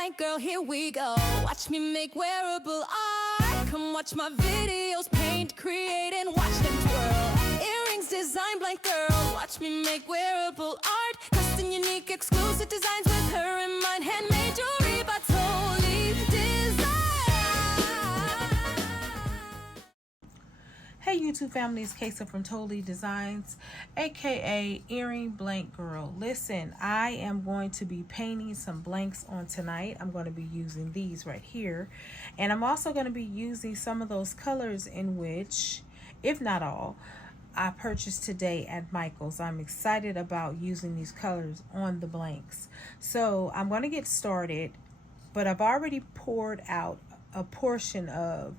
blank girl, here we go. Watch me make wearable art. Come watch my videos, paint, create, and watch them twirl. Earrings design blank girl. Watch me make wearable art. Custom, unique, exclusive designs with her in mind. Handmade jewelry by Tolee Design. Hey YouTube family, it's Kaysa from Tolee Dezigns, aka Earring Blank Girl. Listen, I am going to be painting some blanks on tonight. I'm going to be using these right here, and I'm also going to be using some of those colors in which, if not all, I purchased today at Michael's. I'm excited about using these colors on the blanks. So I'm going to get started, but I've already poured out a portion of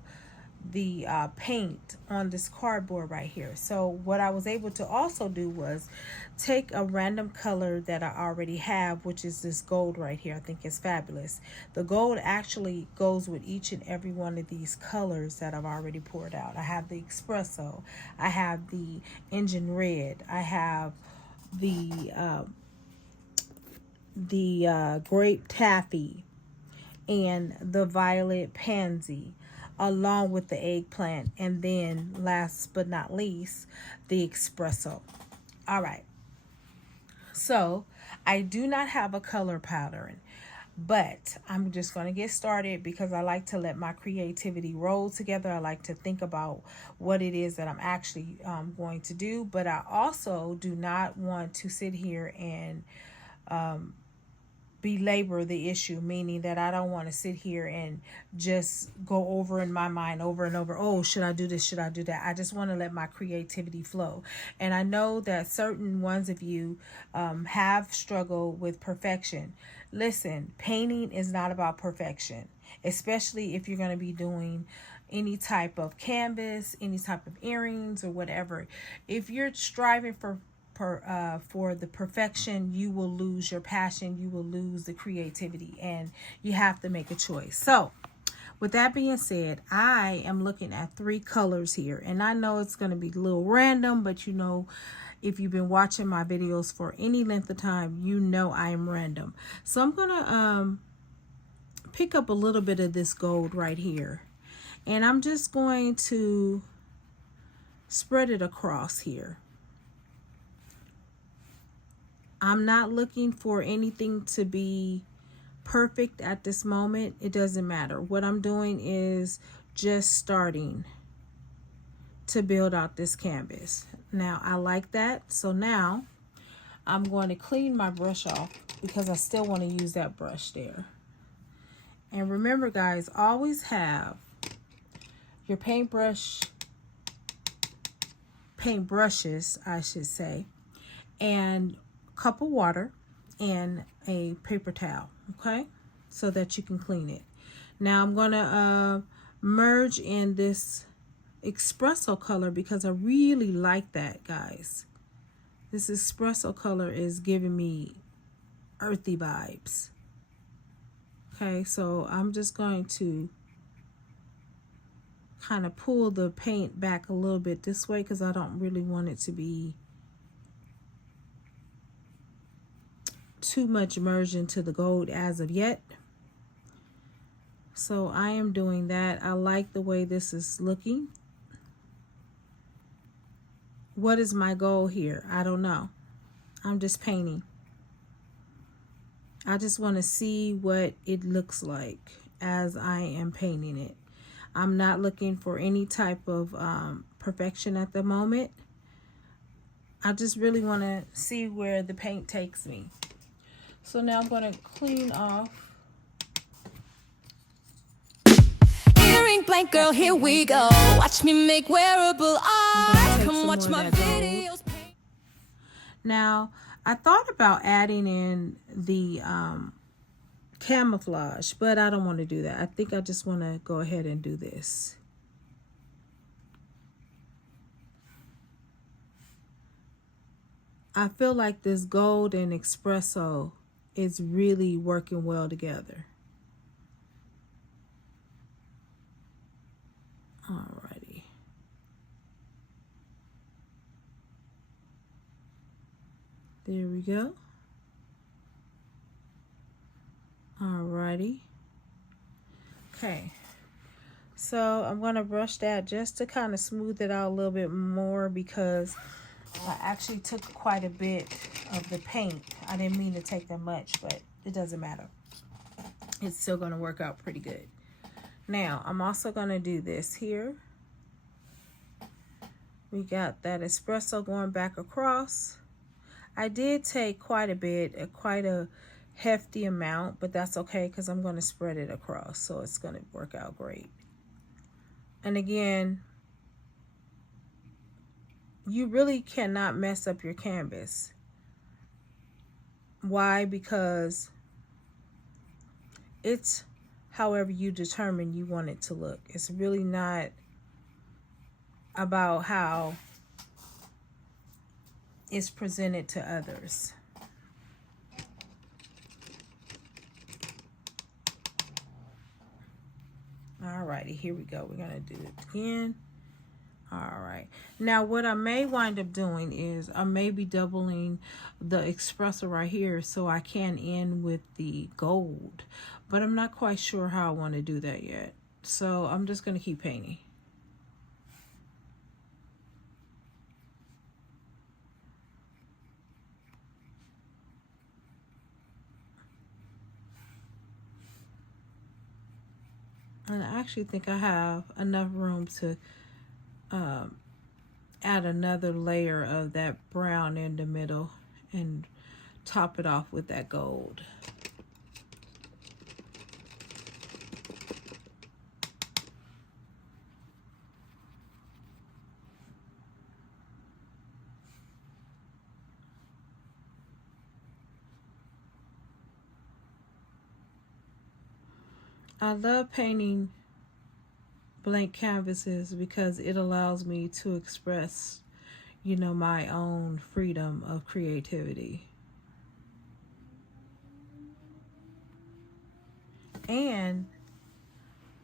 the paint on this cardboard right here. So what I was able to also do was take a random color that I already have, which is this gold right here. I think it's fabulous. The gold actually goes with each and every one of these colors that I've already poured out. I have the espresso, I have the engine red, I have the grape taffy, and the violet pansy, along with the eggplant, and then last but not least, the espresso. All right, so I do not have a color pattern, but I'm just going to get started because I like to let my creativity roll together. I like to think about what it is that I'm actually going to do, but I also do not want to sit here and belabor the issue, meaning that I don't want to sit here and just go over in my mind over and over, oh, should I do this, should I do that? I just want to let my creativity flow. And I know that certain ones of you have struggled with perfection. Listen, painting is not about perfection, especially if you're going to be doing any type of canvas, any type of earrings or whatever. If you're striving for the perfection, you will lose your passion, you will lose the creativity, and you have to make a choice. So with that being said, I am looking at 3 colors here, and I know it's going to be a little random, but you know, if you've been watching my videos for any length of time, you know I am random. So I'm gonna pick up a little bit of this gold right here, and I'm just going to spread it across here. I'm not looking for anything to be perfect at this moment. It doesn't matter. What I'm doing is just starting to build out this canvas. Now, I like that. So now I'm going to clean my brush off because I still want to use that brush there. And remember, guys, always have your paintbrushes, I should say, and cup of water and a paper towel, okay, so that you can clean it. Now I'm gonna merge in this espresso color because I really like that, guys. This espresso color is giving me earthy vibes. Okay, so I'm just going to kind of pull the paint back a little bit this way because I don't really want it to be too much merged into the gold as of yet. So I am doing that. I like the way this is looking. What is my goal here? I don't know. I'm just painting. I just want to see what it looks like as I am painting it. I'm not looking for any type of perfection at the moment. I just really want to see where the paint takes me. So now I'm going to clean off. Earring blank girl, here we go. Watch me make wearable art. Come watch my videos. Now, I thought about adding in the camouflage, but I don't want to do that. I think I just want to go ahead and do this. I feel like this gold and espresso is really working well together. Alrighty. There we go. Alright. Alrighty. Okay. So I'm going to brush that just to kind of smooth it out a little bit more, because I actually took quite a bit of the paint. I didn't mean to take that much, but it doesn't matter. It's still going to work out pretty good. Now, I'm also going to do this here. We got that espresso going back across. I did take quite a bit, quite a hefty amount, but that's okay because I'm going to spread it across, so it's going to work out great. And again, you really cannot mess up your canvas. Why? Because it's however you determine you want it to look. It's really not about how it's presented to others. Alrighty, here we go. We're gonna do it again. Alright, now what I may wind up doing is I may be doubling the espresso right here so I can end with the gold, but I'm not quite sure how I want to do that yet, so I'm just going to keep painting. And I actually think I have enough room to add another layer of that brown in the middle and top it off with that gold. I love painting blank canvases because it allows me to express, you know, my own freedom of creativity. And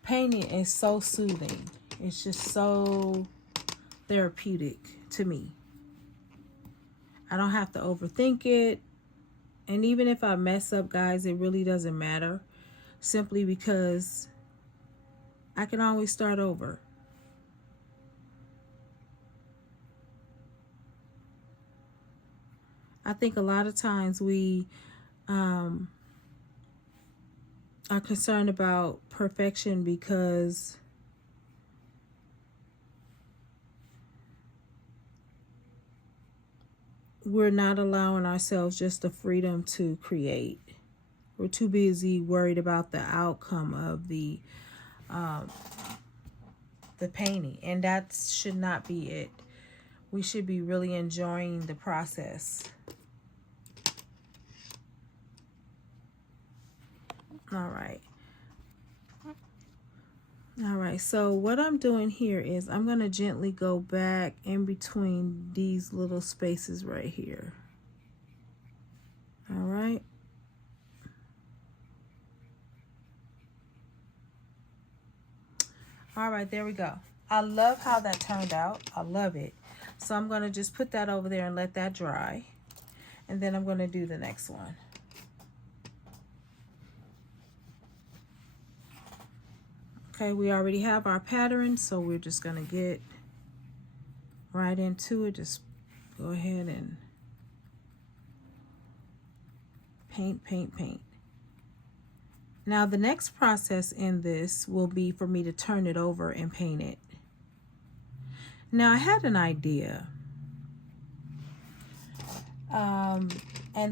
painting is so soothing. It's just so therapeutic to me. I don't have to overthink it. And even if I mess up, guys, it really doesn't matter. Simply because I can always start over. I think a lot of times we are concerned about perfection because we're not allowing ourselves just the freedom to create. We're too busy worried about the outcome of the painting, and that should not be it. We should be really enjoying the process. All right, so what I'm doing here is I'm going to gently go back in between these little spaces right here. All right. All right, there we go. I love how that turned out. I love it. So I'm going to just put that over there and let that dry. And then I'm going to do the next one. Okay, we already have our pattern, so we're just going to get right into it. Just go ahead and paint, paint, paint. Now the next process in this will be for me to turn it over and paint it. Now I had an idea, and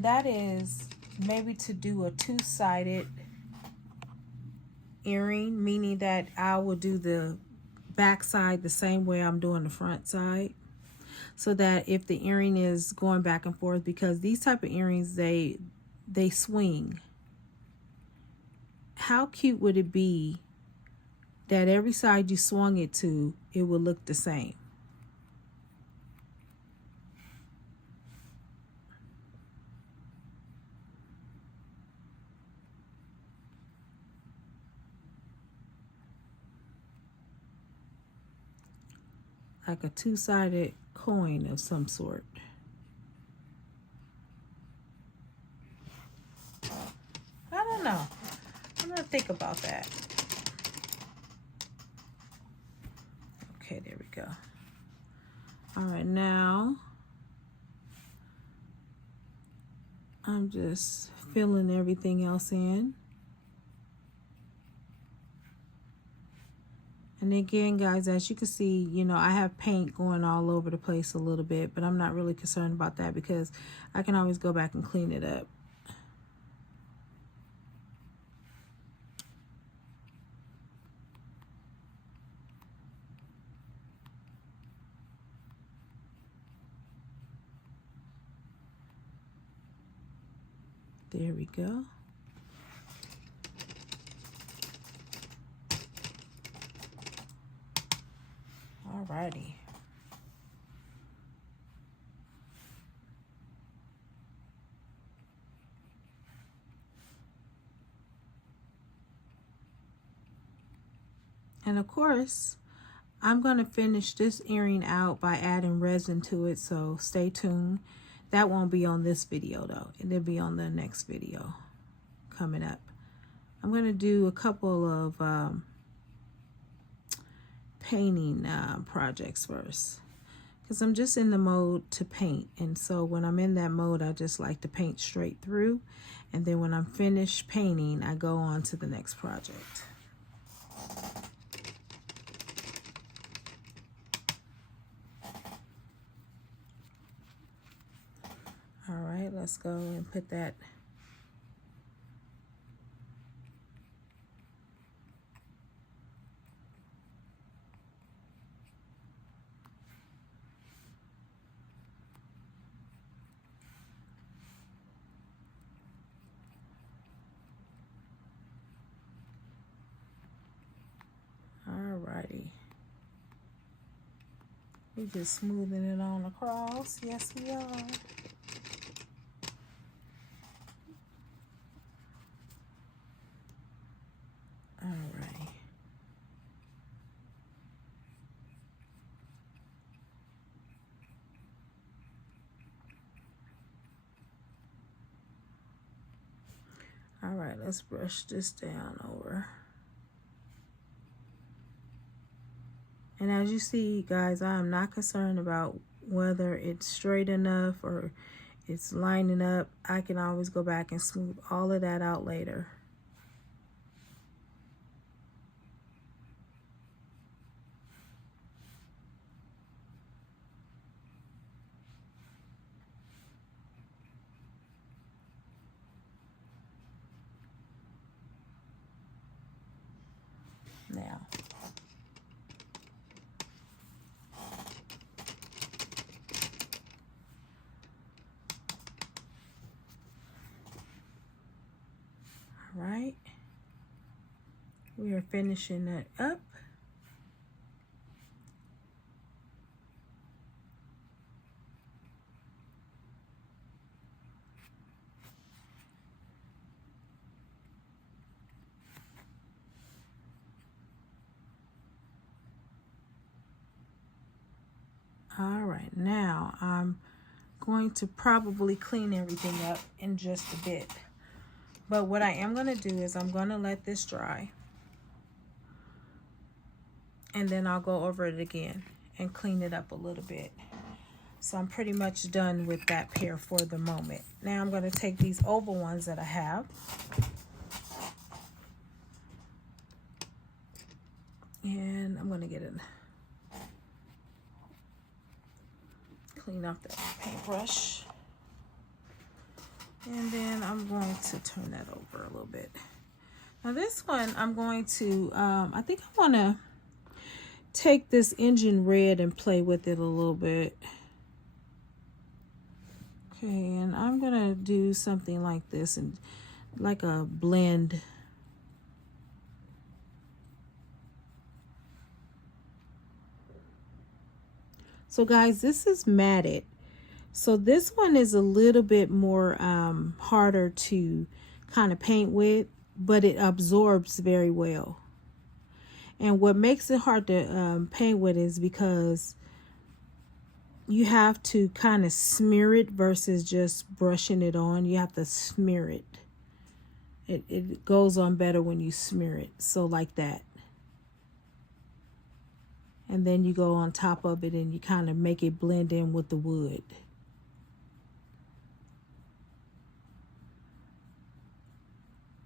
that is maybe to do a two-sided earring, meaning that I will do the back side the same way I'm doing the front side, so that if the earring is going back and forth, because these type of earrings, they swing. How cute would it be that every side you swung it to, it would look the same? Like a two-sided coin of some sort. I don't know. I'm think about that. Okay, there we go. All right, now I'm just filling everything else in. And again, guys, as you can see, you know, I have paint going all over the place a little bit, but I'm not really concerned about that because I can always go back and clean it up. There we go. Alrighty. And of course, I'm going to finish this earring out by adding resin to it, so stay tuned. That won't be on this video though. It'll be on the next video coming up. I'm going to do a couple of painting projects first, because I'm just in the mode to paint, and so when I'm in that mode I just like to paint straight through, and then when I'm finished painting I go on to the next project. All right, let's go and put that . Alrighty. We're just smoothing it on across. Yes, we are. Alright. Alright, let's brush this down over. And as you see, guys, I am not concerned about whether it's straight enough or it's lining up. I can always go back and smooth all of that out later. Now, right, we are finishing it up. All right, now I'm going to probably clean everything up in just a bit. But what I am going to do is I'm going to let this dry. And then I'll go over it again and clean it up a little bit. So I'm pretty much done with that pair for the moment. Now I'm going to take these oval ones that I have. And I'm going to get it. Clean off that paintbrush. And then I'm going to turn that over a little bit. Now this one, I'm going to, I think I want to take this engine red and play with it a little bit. Okay, and I'm going to do something like this, and like a blend. So guys, this is matted. So this one is a little bit more harder to kind of paint with, but it absorbs very well. And what makes it hard to paint with is because you have to kind of smear it versus just brushing it on. You have to smear it. It goes on better when you smear it. So like that. And then you go on top of it and you kind of make it blend in with the wood.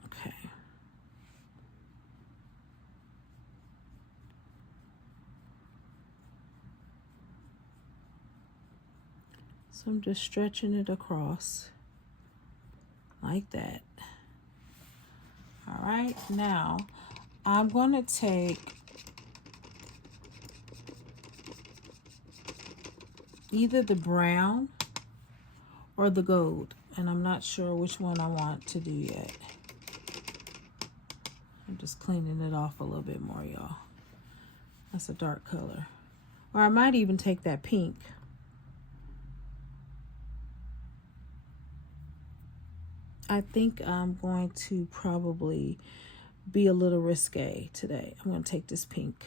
Okay. So I'm just stretching it across like that. All right, now I'm going to take either the brown or the gold, and I'm not sure which one I want to do yet. I'm just cleaning it off a little bit more, y'all. That's a dark color. Or I might even take that pink. I think I'm going to probably be a little risque today. I'm going to take this pink.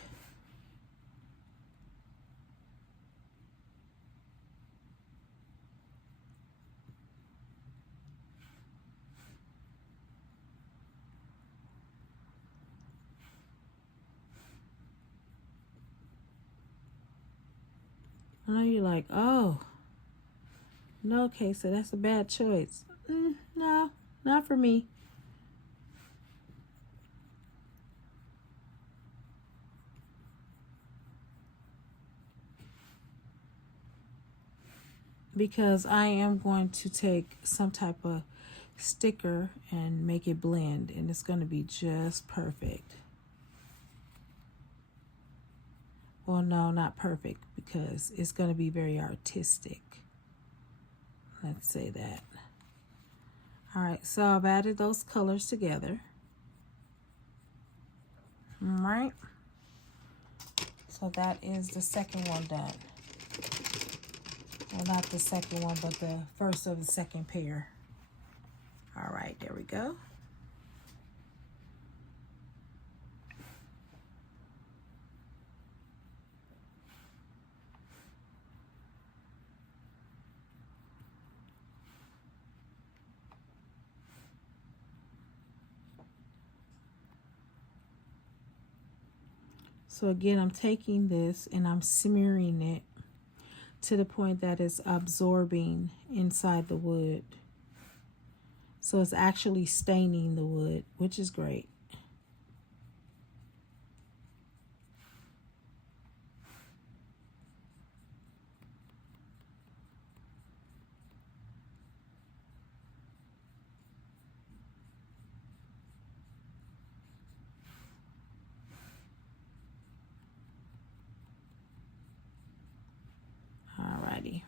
I know you're like, oh, no, okay, so that's a bad choice. No, not for me. Because I am going to take some type of sticker and make it blend, and it's going to be just perfect. Well, no, not perfect, because it's going to be very artistic. Let's say that. All right, so I've added those colors together. All right. So that is the second one done. Well, not the second one, but the first of the second pair. All right, there we go. So again, I'm taking this and I'm smearing it to the point that it's absorbing inside the wood. So it's actually staining the wood, which is great. Alrighty.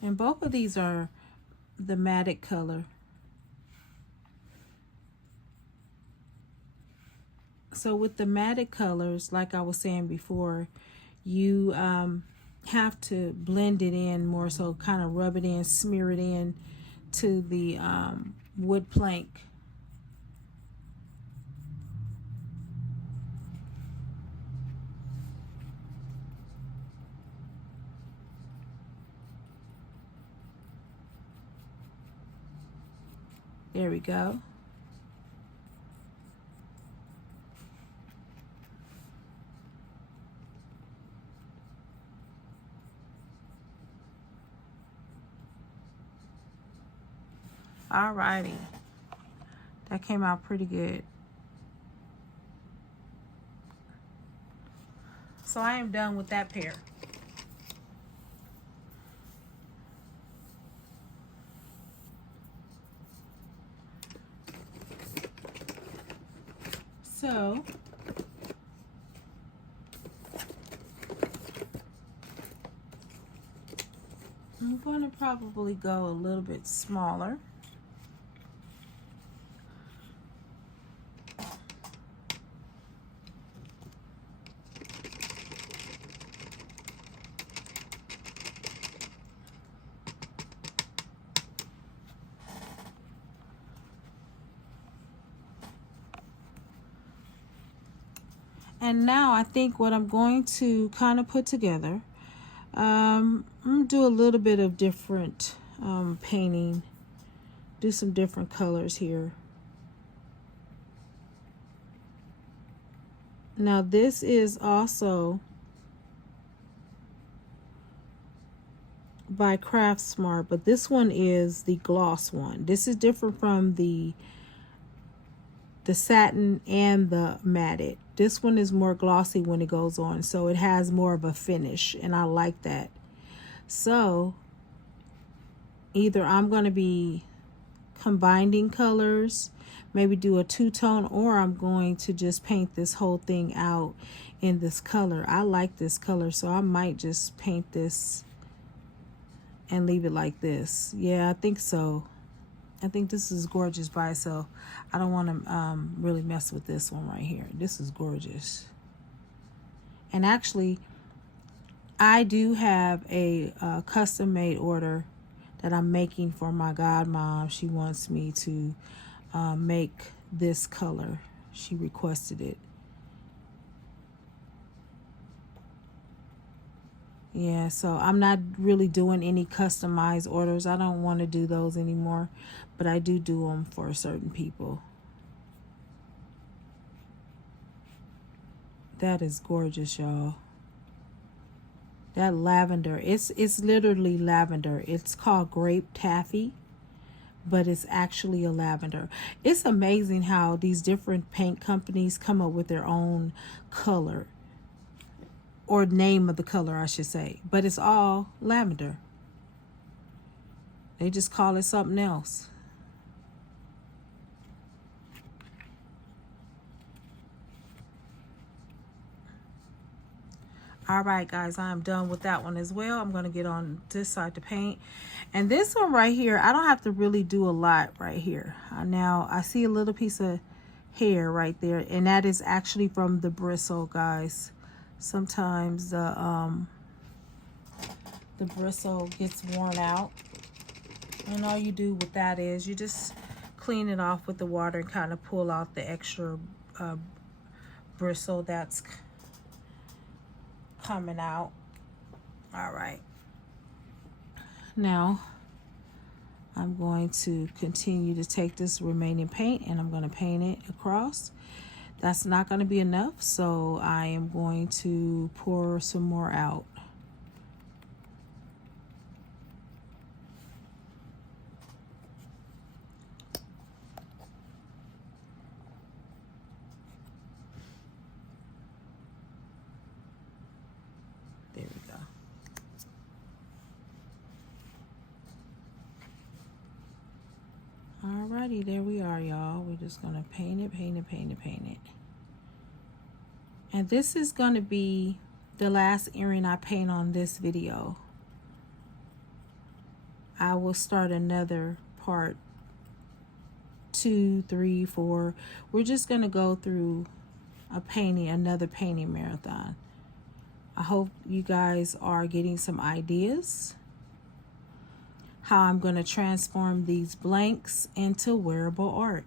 And both of these are the matte color. So with the matte colors, like I was saying before, you have to blend it in more, so kind of rub it in, smear it in to the wood plank. There we go. Alrighty. That came out pretty good. So I am done with that pair. So I'm going to probably go a little bit smaller. And now I think what I'm going to kind of put together, I'm going to do a little bit of different painting, do some different colors here. Now this is also by Craft Smart, but this one is the gloss one. This is different from the satin and the matted. This one is more glossy when it goes on, so it has more of a finish, and I like that. So either I'm going to be combining colors, maybe do a two-tone, or I'm going to just paint this whole thing out in this color. I like this color, so I might just paint this and leave it like this. Yeah, I think so. I think this is gorgeous by itself. I don't want to really mess with this one right here. This is gorgeous. And actually, I do have a custom made order that I'm making for my godmom. She wants me to make this color. She requested it. Yeah, so I'm not really doing any customized orders. I don't want to do those anymore, but I do them for certain people. That is gorgeous, y'all. That lavender, it's literally lavender. It's called grape taffy, but it's actually a lavender. It's amazing how these different paint companies come up with their own color, or name of the color, I should say, but it's all lavender. They just call it something else. All right, guys, I'm done with that one as well. I'm going to get on this side to paint. And this one right here, I don't have to really do a lot right here. Now, I see a little piece of hair right there, and that is actually from the bristle, guys. Sometimes the bristle gets worn out, and all you do with that is you just clean it off with the water and kind of pull out the extra bristle that's coming out. All right, now I'm going to continue to take this remaining paint and I'm going to paint it across. That's not going to be enough, so I am going to pour some more out. There we go. Alrighty, there we are, y'all. We're just going to paint it. And this is going to be the last earring I paint on this video. I will start another part 2, 3, 4. We're just going to go through another painting marathon. I hope you guys are getting some ideas how I'm going to transform these blanks into wearable art.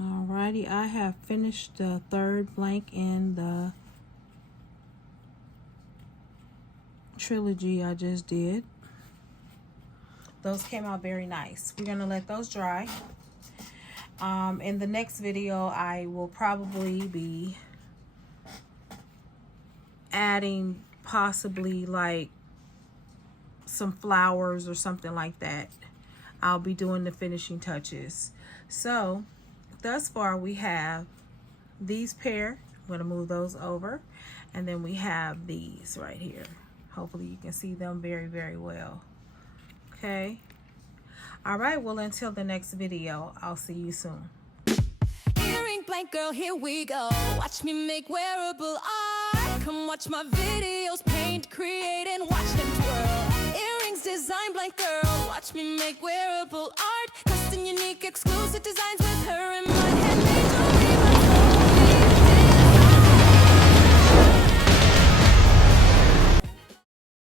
Alrighty, I have finished the third blank in the trilogy I just did. Those came out very nice. We're going to let those dry. In the next video, I will probably be adding possibly like some flowers or something like that. I'll be doing the finishing touches. So thus far we have these pair. I'm going to move those over, and then we have these right here. Hopefully you can see them very, very well. Okay. All right, well, until the next video, I'll see you soon. Earring blank girl, here we go. Watch me make wearable art. Come watch my videos, paint, create, and watch them twirl. Earrings design blank girl. Watch me make wearable art. Custom, unique, exclusive designs with her and